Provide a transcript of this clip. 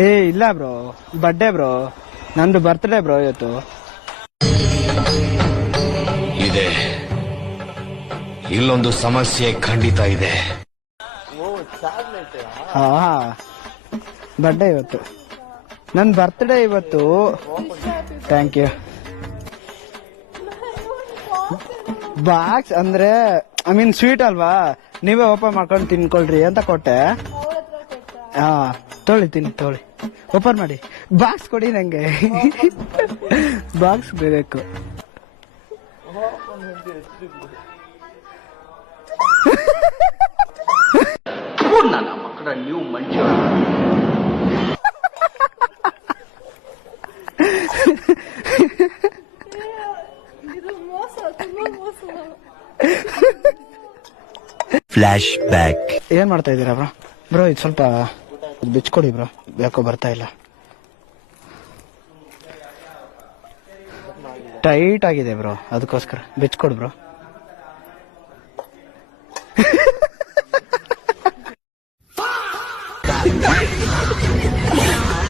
ಏ ಇಲ್ಲ bro, birthday bro, ನಂದು ಬರ್ತ್ಡೇ ಬ್ರೋ ಇವತ್ತು. ಇದೆ, ಇಲ್ಲೊಂದು ಸಮಸ್ಯೆ ಖಂಡಿತ ಇದೆ. ಹಾ, ಬರ್ಡೇ ಇವತ್ತು, ನನ್ ಬರ್ತ್ಡೇ ಇವತ್ತು. Thank you. ಬಾಕ್ಸ್ ಅಂದ್ರೆ ಐ ಮೀನ್ ಸ್ವೀಟ್ ಅಲ್ವಾ, ನೀವೇ ಓಪನ್ ಮಾಡ್ಕೊಂಡು ತಿನ್ಕೊಳ್ರಿ ಅಂತ ಕೊಟ್ಟೆ. ಹಾ, ತೊಳಿ ಓಪನ್ ಮಾಡಿ. ಬಾಕ್ಸ್ ಕೊಡಿ ನಂಗೆ, ಬಾಕ್ಸ್ ಬೇಕು. ನನ್ನ ಮಕ್ಕಳ ನೀವು ಮಂಚ ಫ್ಲಾಶ್ ಬ್ಯಾಕ್. ಏನ್ ಮಾಡ್ತಾ ಇದ್ದೀರಾ ಬ್ರೋ? ಬ್ರೋ ಇದು ಸ್ವಲ್ಪ ಬಿಚ್ಕೊಡಿ ಬ್ರೋ, ಯಾಕೋ ಬರ್ತಾ ಇಲ್ಲ. ಟೈಟ್ ಆಗಿದೆ ಬ್ರೋ, ಅದಕ್ಕೋಸ್ಕರ ಬಿಚ್ಕೊಡು ಬ್ರೋ.